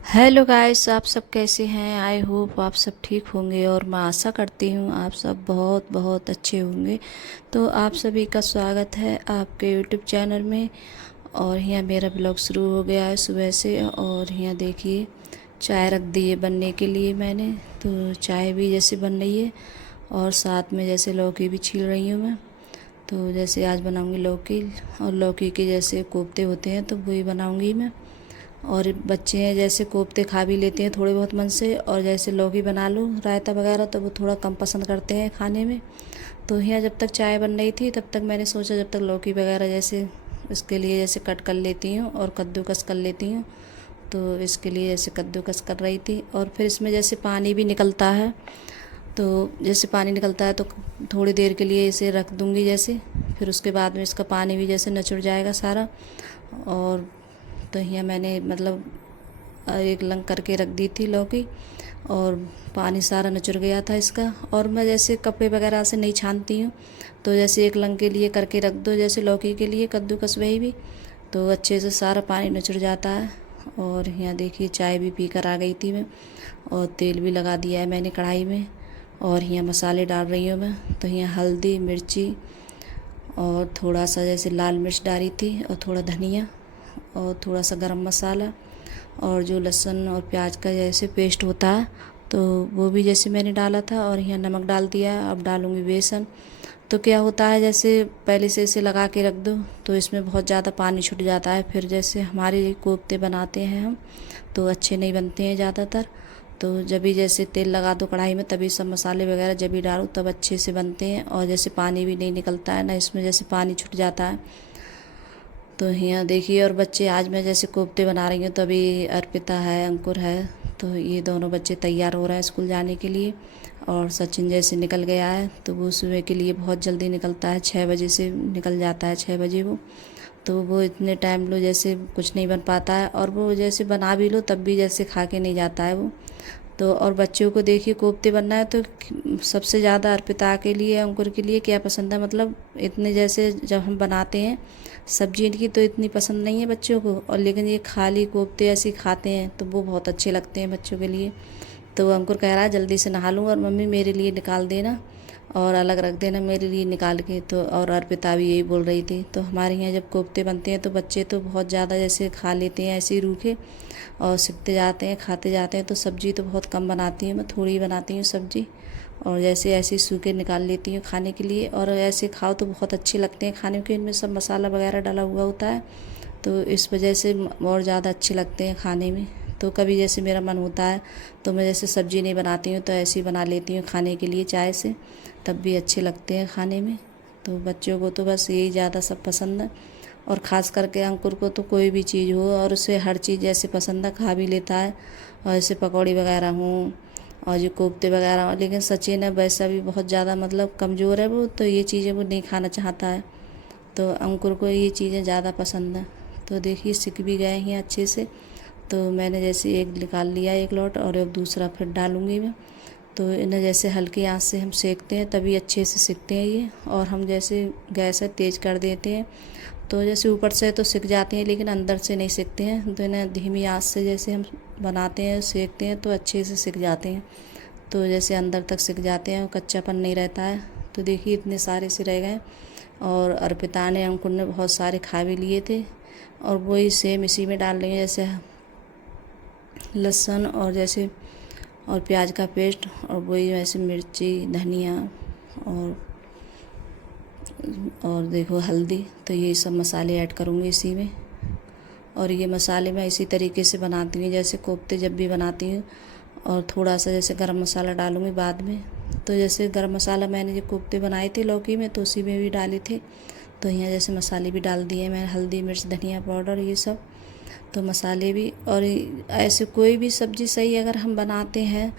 Hello guys, आप सब कैसे हैं। आई होप आप सब ठीक होंगे और मैं आशा करती हूँ आप सब बहुत बहुत अच्छे होंगे। तो आप सभी का स्वागत है आपके यूट्यूब चैनल में। और यहाँ मेरा ब्लॉग शुरू हो गया है सुबह से। और यहाँ देखिए चाय रख दी है बनने के लिए मैंने। तो चाय भी जैसे बन रही है और साथ में जैसे लौकी भी छील रही हूँ मैं। तो जैसे आज बनाऊँगी लौकी, और लौकी के जैसे कोफ्ते होते हैं तो वही बनाऊँगी मैं। और बच्चे हैं जैसे कोफ्ते खा भी लेते हैं थोड़े बहुत मन से, और जैसे लौकी बना लो रायता वगैरह तो वो थोड़ा कम पसंद करते हैं खाने में। तो यहाँ जब तक चाय बन रही थी तब तक मैंने सोचा जब तक लौकी वगैरह जैसे इसके लिए जैसे कट कर लेती हूँ और कद्दूकस कर लेती हूँ। तो इसके लिए जैसे कद्दूकस कर रही थी, और फिर इसमें जैसे पानी भी निकलता है। तो जैसे पानी निकलता है तो थोड़ी देर के लिए इसे रख दूँगी जैसे, फिर उसके बाद में इसका पानी भी जैसे निचुड़ जाएगा सारा। और तो यहाँ मैंने मतलब एक लंग करके रख दी थी लौकी, और पानी सारा निचुड़ गया था इसका। और मैं जैसे कपड़े वगैरह से नहीं छानती हूँ, तो जैसे एक लंग के लिए करके रख दो जैसे लौकी के लिए कद्दूकस वही भी, तो अच्छे से सारा पानी निचुड़ जाता है। और यहाँ देखिए चाय भी पी कर आ गई थी मैं, और तेल भी लगा दिया है मैंने कढ़ाई में। और यहाँ मसाले डाल रही हूँ मैं। तो यहाँ हल्दी मिर्ची और थोड़ा सा जैसे लाल मिर्च डाली थी, और थोड़ा धनिया, और थोड़ा सा गरम मसाला, और जो लहसुन और प्याज का जैसे पेस्ट होता है तो वो भी जैसे मैंने डाला था। और यहाँ नमक डाल दिया है। अब डालूँगी बेसन। तो क्या होता है जैसे पहले से इसे लगा के रख दो तो इसमें बहुत ज़्यादा पानी छूट जाता है, फिर जैसे हमारे कोफ्ते बनाते हैं हम तो अच्छे नहीं बनते हैं ज़्यादातर। तो जब भी जैसे तेल लगा दो कढ़ाई में तभी सब मसाले वगैरह जब भी डालो तब अच्छे से बनते हैं, और जैसे पानी भी नहीं निकलता है ना इसमें जैसे पानी छूट जाता है। तो यहाँ देखिए, और बच्चे आज मैं जैसे कोफ्ते बना रही हूँ तो अभी अर्पिता है अंकुर है, तो ये दोनों बच्चे तैयार हो रहे हैं स्कूल जाने के लिए। और सचिन जैसे निकल गया है तो वो सुबह के लिए बहुत जल्दी निकलता है, 6 बजे से निकल जाता है, 6 बजे वो। तो वो इतने टाइम लो जैसे कुछ नहीं बन पाता है, और वो जैसे बना भी लो तब भी जैसे खा के नहीं जाता है वो। तो और बच्चों को देखिए कोफ्ते बनना है तो सबसे ज़्यादा अर्पिता के लिए अंकुर के लिए क्या पसंद है, मतलब इतने जैसे जब हम बनाते हैं सब्जी इनकी तो इतनी पसंद नहीं है बच्चों को, और लेकिन ये खाली कोफ्ते ऐसे ही खाते हैं तो वो बहुत अच्छे लगते हैं बच्चों के लिए। तो अंकुर कह रहा है जल्दी से नहा लूँ और मम्मी मेरे लिए निकाल देना और अलग रख देना मेरे लिए निकाल के। तो और अर्पिता भी यही बोल रही थी। तो हमारे यहाँ जब कोफ्ते बनते हैं तो बच्चे तो बहुत ज़्यादा जैसे खा लेते हैं ऐसे ही रूखे, और सीखते जाते हैं खाते जाते हैं। तो सब्ज़ी तो बहुत कम बनाती हूँ मैं, थोड़ी ही बनाती हूँ सब्ज़ी, और जैसे ऐसे सूखे निकाल लेती हूँ खाने के लिए। और ऐसे खाओ तो बहुत अच्छे लगते हैं खाने के, इनमें सब मसाला वगैरह डाला हुआ होता है तो इस वजह से और ज़्यादा अच्छे लगते हैं खाने में। तो कभी जैसे मेरा मन होता है तो मैं जैसे सब्ज़ी नहीं बनाती हूँ तो ऐसे ही बना लेती हूँ खाने के लिए चाय से, तब भी अच्छे लगते हैं खाने में। तो बच्चों को तो बस यही ज़्यादा सब पसंद है, और ख़ास करके अंकुर को तो कोई भी चीज़ हो और उसे हर चीज़ जैसे पसंद है खा भी लेता है, और जैसे पकौड़ी वगैरह हों और जो कोफ्ते वगैरह हों। लेकिन सचिन है वैसा भी बहुत ज़्यादा मतलब कमज़ोर है वो, तो ये चीज़ें वो नहीं खाना चाहता है। तो अंकुर को ये चीज़ें ज़्यादा पसंद है। तो देखिए सीख भी गए हैं अच्छे से। तो मैंने जैसे एक निकाल लिया एक लौट, और एक दूसरा फिर डालूँगी मैं। तो इन्हें जैसे हल्की आंच से हम सेकते हैं तभी अच्छे से सिकते हैं ये, और हम जैसे गैस है तेज़ कर देते हैं तो जैसे ऊपर से तो सिक जाते हैं लेकिन अंदर से नहीं सिकते हैं। तो इन्हें धीमी आंच से जैसे हम बनाते हैं सेकते हैं तो अच्छे से सिक जाते हैं, तो जैसे अंदर तक सिक जाते हैं और कच्चापन नहीं रहता है। तो देखिए इतने सारे से रह गए, और अर्पिता ने अंकुर ने बहुत सारे खा भी लिए थे। और वही सेम इसी में डाल लेंगे जैसे लहसुन और जैसे और प्याज का पेस्ट, और वही वैसे मिर्ची धनिया और देखो हल्दी। तो ये सब मसाले ऐड करूँगी इसी में। और ये मसाले मैं इसी तरीके से बनाती हूँ जैसे कोफ्ते जब भी बनाती हूँ, और थोड़ा सा जैसे गरम मसाला डालूँगी बाद में। तो जैसे गरम मसाला मैंने जो कोफ्ते बनाए थे लौकी में तो उसी में भी डाले थे, तो यहाँ जैसे मसाले भी डाल दिए मैंने, हल्दी मिर्च धनिया पाउडर ये सब। तो मसाले भी, और ऐसे कोई भी सब्ज़ी सही अगर हम बनाते हैं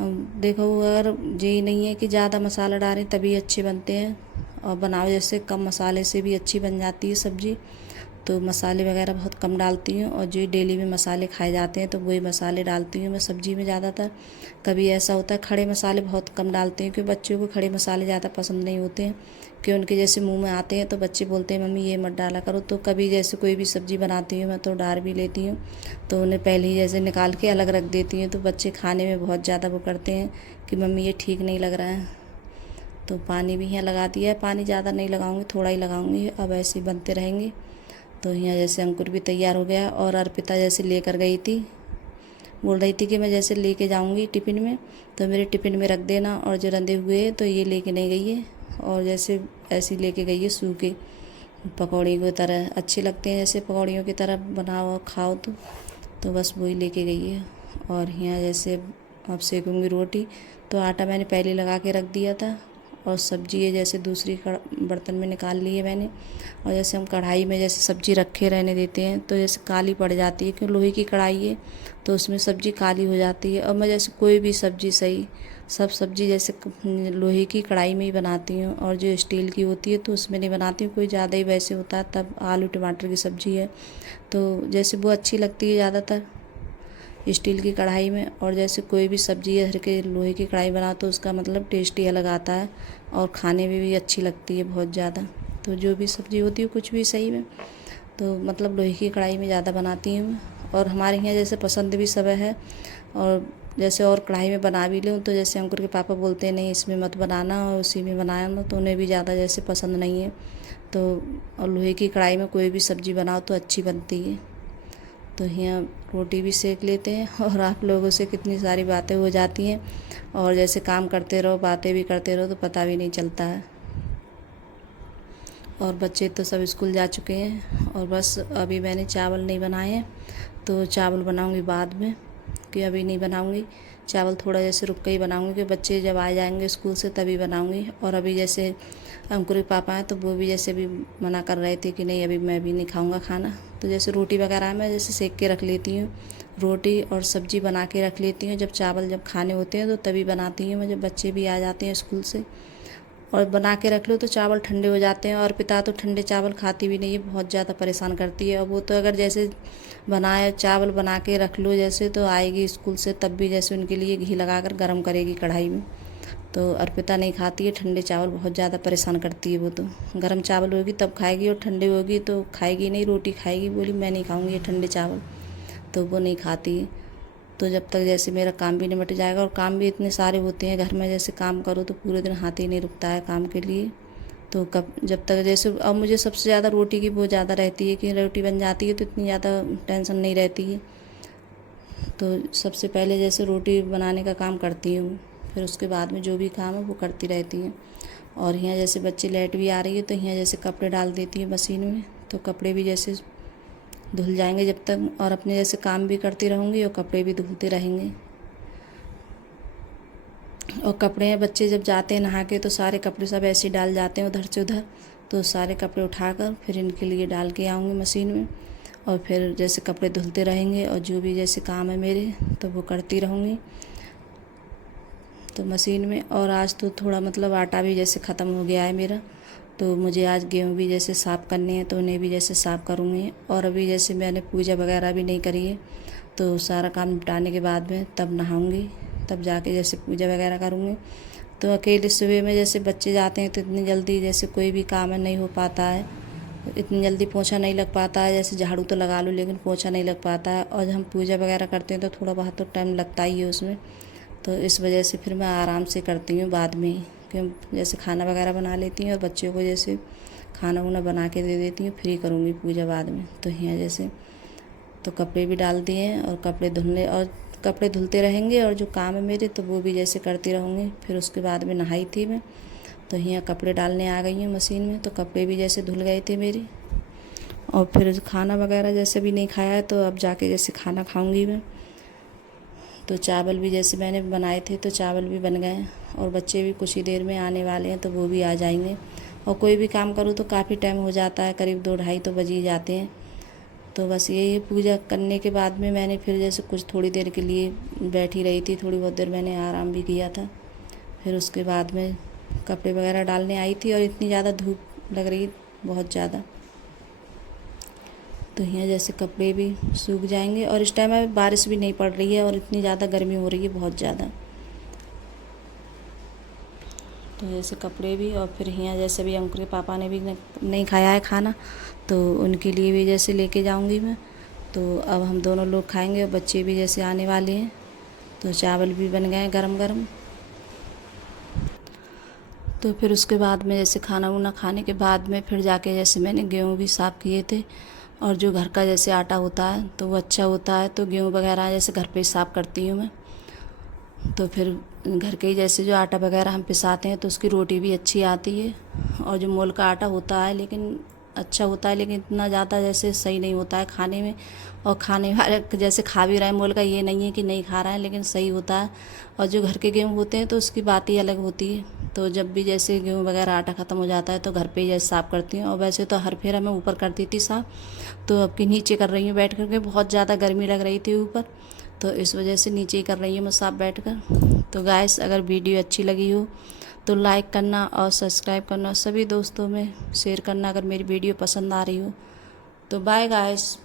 देखो अगर ये नहीं है कि ज़्यादा मसाला डालें तभी अच्छे बनते हैं, और बनाओ जैसे कम मसाले से भी अच्छी बन जाती है सब्ज़ी। तो मसाले वगैरह बहुत कम डालती हूँ, और जो डेली में मसाले खाए जाते हैं तो वही मसाले डालती हूँ मैं सब्ज़ी में ज़्यादातर। कभी ऐसा होता है खड़े मसाले बहुत कम डालती हूँ, क्योंकि बच्चों को खड़े मसाले ज़्यादा पसंद नहीं होते हैं, कि उनके जैसे मुंह में आते हैं तो बच्चे बोलते हैं मम्मी ये मत डाला करो। तो कभी जैसे कोई भी सब्ज़ी बनाती हूँ मैं तो डाल भी लेती हूँ, तो उन्हें पहले ही जैसे निकाल के अलग रख देती हूँ। तो बच्चे खाने में बहुत ज़्यादा वो करते हैं कि मम्मी ये ठीक नहीं लग रहा है। तो पानी भी यहाँ लगा दिया है, पानी ज़्यादा नहीं लगाऊंगी, थोड़ा ही लगाऊंगी, अब ऐसे ही बनते रहेंगे। तो यहाँ जैसे अंकुर भी तैयार हो गया, और अर्पिता जैसे लेकर गई थी, बोल रही थी कि मैं जैसे लेके जाऊंगी टिफ़िन में तो मेरे टिफ़िन में रख देना, और जो रंधे हुए हैं तो ये लेके नहीं गई है, और जैसे ऐसे ही लेके गई है सूखे पकौड़ी की तरह, अच्छे लगते हैं जैसे पकौड़ियों की तरह बनाओ और खाओ तो बस वही लेके गई है। और यहाँ जैसे अब सेकूँगी रोटी, तो आटा मैंने पहले लगा के रख दिया था, और सब्ज़ी है जैसे दूसरी बर्तन में निकाल ली है मैंने। और जैसे हम कढ़ाई में जैसे सब्ज़ी रखे रहने देते हैं तो जैसे काली पड़ जाती है, क्योंकि लोहे की कढ़ाई है तो उसमें सब्ज़ी काली हो जाती है। और मैं जैसे कोई भी सब्ज़ी सही सब सब्ज़ी जैसे लोहे की कढ़ाई में ही बनाती हूँ, और जो स्टील की होती है तो उसमें नहीं बनाती हूँ, कोई ज़्यादा ही वैसे होता है। तब आलू टमाटर की सब्ज़ी है तो जैसे वो अच्छी लगती है ज़्यादातर स्टील की कढ़ाई में। और जैसे कोई भी सब्ज़ी है हर के लोहे की कढ़ाई बनाओ तो उसका मतलब टेस्ट ही अलग आता है, और खाने में भी अच्छी लगती है बहुत ज़्यादा। तो जो भी सब्ज़ी होती है कुछ भी सही में तो मतलब लोहे की कढ़ाई में ज़्यादा बनाती हूँ। और हमारे यहाँ जैसे पसंद भी सब है, और जैसे और कढ़ाई में बना भी लूँ तो जैसे अंकुर के पापा बोलते हैं नहीं इसमें मत बनाना और उसी में बनाना, तो उन्हें भी ज़्यादा जैसे पसंद नहीं है। तो और लोहे की कढ़ाई में कोई भी सब्ज़ी बनाओ तो अच्छी बनती है। तो यहाँ रोटी भी सेक लेते हैं, और आप लोगों से कितनी सारी बातें हो जाती हैं, और जैसे काम करते रहो बातें भी करते रहो तो पता भी नहीं चलता है। और बच्चे तो सब स्कूल जा चुके हैं, और बस अभी मैंने चावल नहीं बनाए हैं, तो चावल बनाऊंगी बाद में, कि अभी नहीं बनाऊंगी चावल, थोड़ा जैसे रुक के ही बनाऊंगी कि बच्चे जब आ जाएंगे स्कूल से तभी बनाऊंगी। और अभी जैसे अंकुर के पापा हैं तो वो भी जैसे भी मना कर रहे थे कि नहीं अभी मैं भी नहीं खाऊंगा खाना, तो जैसे रोटी वगैरह मैं जैसे सेक के रख लेती हूँ, रोटी और सब्ज़ी बना के रख लेती हूँ। जब चावल जब खाने होते हैं तो तभी बनाती हूँ मैं, जब बच्चे भी आ जाते हैं स्कूल से। और बना के रख लो तो चावल ठंडे हो जाते हैं, और पिता तो ठंडे चावल खाती भी नहीं है, बहुत ज़्यादा परेशान करती है। और वो तो अगर जैसे बनाए चावल बना के रख लो जैसे तो आएगी स्कूल से तब भी जैसे उनके लिए घी लगा कर गर्म करेगी कढ़ाई में, तो अर्पिता नहीं खाती है ठंडे चावल, बहुत ज़्यादा परेशान करती है वो तो। गर्म चावल होगी तब खाएगी, और ठंडे होगी तो खाएगी नहीं, रोटी खाएगी, बोली मैं नहीं खाऊंगी ये ठंडे चावल, तो वो नहीं खाती है। तो जब तक जैसे मेरा काम भी निपट जाएगा, और काम भी इतने सारे होते हैं घर में, जैसे काम करो तो पूरे दिन हाथ ही नहीं रुकता है काम के लिए। तो कब जब तक जैसे अब मुझे सबसे ज़्यादा रोटी की वो ज़्यादा रहती है कि रोटी बन जाती है तो इतनी ज़्यादा टेंशन नहीं रहती है। तो सबसे पहले जैसे रोटी बनाने का काम करती हूँ, फिर उसके बाद में जो भी काम है वो करती रहती हैं। और यहाँ जैसे बच्चे लेट भी आ रही है तो यहाँ जैसे कपड़े डाल देती हूँ मशीन में, तो कपड़े भी जैसे धुल जाएंगे जब तक, और अपने जैसे काम भी करती रहूँगी और कपड़े भी धुलते रहेंगे। और कपड़े हैं बच्चे जब जाते हैं नहा के तो सारे कपड़े सब ऐसे डाल जाते हैं उधर से उधर, तो सारे कपड़े उठाकर फिर इनके लिए डाल के आऊँगी मशीन में, और फिर जैसे कपड़े धुलते रहेंगे, और जो भी जैसे काम है मेरे तो वो करती रहूँगी तो मशीन में। और आज तो थोड़ा मतलब आटा भी जैसे ख़त्म हो गया है मेरा, तो मुझे आज गेहूँ भी जैसे साफ़ करने हैं तो उन्हें भी जैसे साफ़ करूँगी। और अभी जैसे मैंने पूजा वगैरह भी नहीं करी है, तो सारा काम निपटाने के बाद में तब नहाऊँगी, तब जाके जैसे पूजा वगैरह करूँगी। तो अकेले सुबह में जैसे बच्चे जाते हैं तो इतनी जल्दी जैसे कोई भी काम है नहीं हो पाता है, इतनी जल्दी पोछा नहीं लग पाता है, जैसे झाड़ू तो लगा लो लेकिन पोछा नहीं लग पाता है। और हम पूजा वगैरह करते हैं तो थोड़ा बहुत तो टाइम लगता ही है उसमें, तो इस वजह से फिर मैं आराम से करती हूँ बाद में, क्यों जैसे खाना वगैरह बना लेती हूँ और बच्चों को जैसे खाना वाना बना के दे देती हूँ, फिर करूँगी पूजा बाद में। तो यहाँ जैसे तो कपड़े भी डाल दिए हैं, और कपड़े धुलने और कपड़े धुलते रहेंगे, और जो काम है मेरे तो वो भी जैसे करती रहूँगी। फिर उसके बाद में नहाई थी मैं, तो यहाँ कपड़े डालने आ गई हूँ मशीन में, तो कपड़े भी जैसे धुल गए थे मेरे। और फिर खाना वगैरह जैसे भी नहीं खाया है तो अब जाके जैसे खाना खाऊँगी मैं। तो चावल भी जैसे मैंने बनाए थे तो चावल भी बन गए, और बच्चे भी कुछ ही देर में आने वाले हैं तो वो भी आ जाएंगे। और कोई भी काम करूँ तो काफ़ी टाइम हो जाता है, करीब 2-2:30 तो बज ही जाते हैं। तो बस यही पूजा करने के बाद में मैंने फिर जैसे कुछ थोड़ी देर के लिए बैठी रही थी, थोड़ी बहुत देर मैंने आराम भी किया था। फिर उसके बाद में कपड़े वगैरह डालने आई थी, और इतनी ज़्यादा धूप लग रही बहुत ज़्यादा, तो यहाँ जैसे कपड़े भी सूख जाएंगे। और इस टाइम में बारिश भी नहीं पड़ रही है और इतनी ज़्यादा गर्मी हो रही है, बहुत ज़्यादा। तो जैसे कपड़े भी, और फिर यहाँ जैसे भी अंकुर के पापा ने भी नहीं खाया है खाना, तो उनके लिए भी जैसे लेके जाऊँगी मैं। तो अब हम दोनों लोग खाएंगे और बच्चे भी जैसे आने वाले हैं। तो चावल भी बन गए हैं गरम गरम। तो फिर उसके बाद में जैसे खाना वाना खाने के बाद में फिर जाके जैसे मैंने गेहूँ भी साफ़ किए थे। और जो घर का जैसे आटा होता है तो वो अच्छा होता है, तो गेहूँ वगैरह जैसे घर पे ही साफ़ करती हूँ मैं। तो फिर घर के ही जैसे जो आटा वगैरह हम पिसाते हैं तो उसकी रोटी भी अच्छी आती है। और जो मोल का आटा होता है लेकिन अच्छा होता है, लेकिन इतना ज़्यादा जैसे सही नहीं होता है खाने में। और खाने वाले जैसे खा भी रहे हैं मोल का, ये नहीं है कि नहीं खा रहा है, लेकिन सही होता है। और जो घर के गेहूँ होते हैं तो उसकी बात ही अलग होती है। तो जब भी जैसे गेहूँ वगैरह आटा ख़त्म हो जाता है तो घर पे ही जैसे साफ़ करती हूँ। और वैसे तो हर फेरा मैं ऊपर करती थी साफ़, तो अब की नीचे कर रही हूँ बैठ करके। बहुत ज़्यादा गर्मी लग रही थी ऊपर, तो इस वजह से नीचे ही कर रही हूँ मैं साफ़ बैठ कर। तो गाइस, अगर वीडियो अच्छी लगी हो तो लाइक करना और सब्सक्राइब करना, सभी दोस्तों में शेयर करना अगर मेरी वीडियो पसंद आ रही हो। तो बाय गाइस।